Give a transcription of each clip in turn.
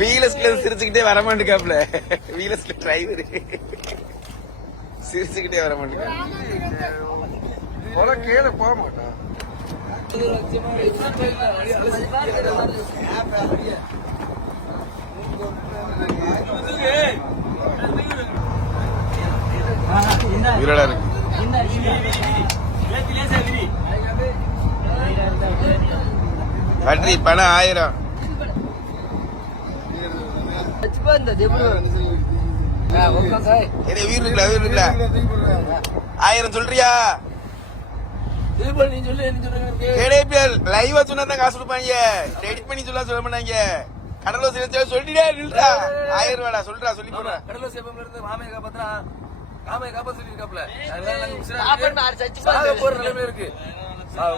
வீலஸ்ல சிரிச்சுக்கிட்டே வர மாட்டேங்காப்ல. வீலஸ்ல டிரைவர் சிரிச்சுக்கிட்டே வர மாட்டேங்க. கீழே போக மாட்டான். வீரடா இருக்கு. பட்ரி பணம் 1000. வீடு இருக்குல்ல 1000 சொல்றியா? லைவா சொன்னா காசு கொடுப்பாங்க. எடிட் பண்ணி சொல்ல மாட்டாங்க. கடலூர் சொல்லிட்டே நில்றா. 1000 ரூபாடா சொல்றா. சொல்லி போடுறா. கடலூர் சேப்பம்ல இருந்து மாமையை காப்பாத்துறா. காமையை காப்பாத்த சொல்லிருக்காப்ல. போற நிலைமை இருக்கு.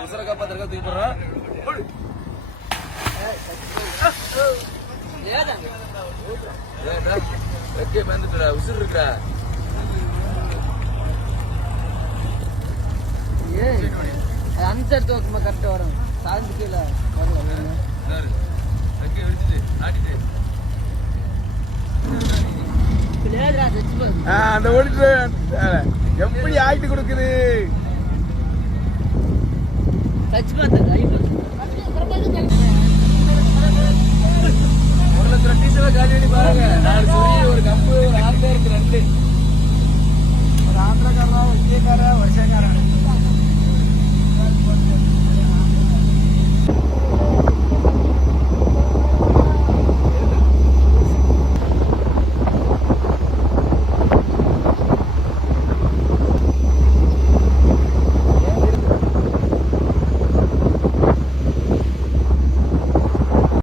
உசுர காப்பாத்துறா தூக்கி போடுறான். உசுர் இருக்கா அனுசரித்து கரெக்டா வரும். சாய்ந்து கீழே அந்த ஓடிட்டு எப்படி ஆயிட்டு கொடுக்குது. ஒரு கம்பு ஒரு ஆந்திரா இருக்கு. 2 ஒரு ஆந்திரக்காரா விஜயக்காரா வருஷக்காரன்.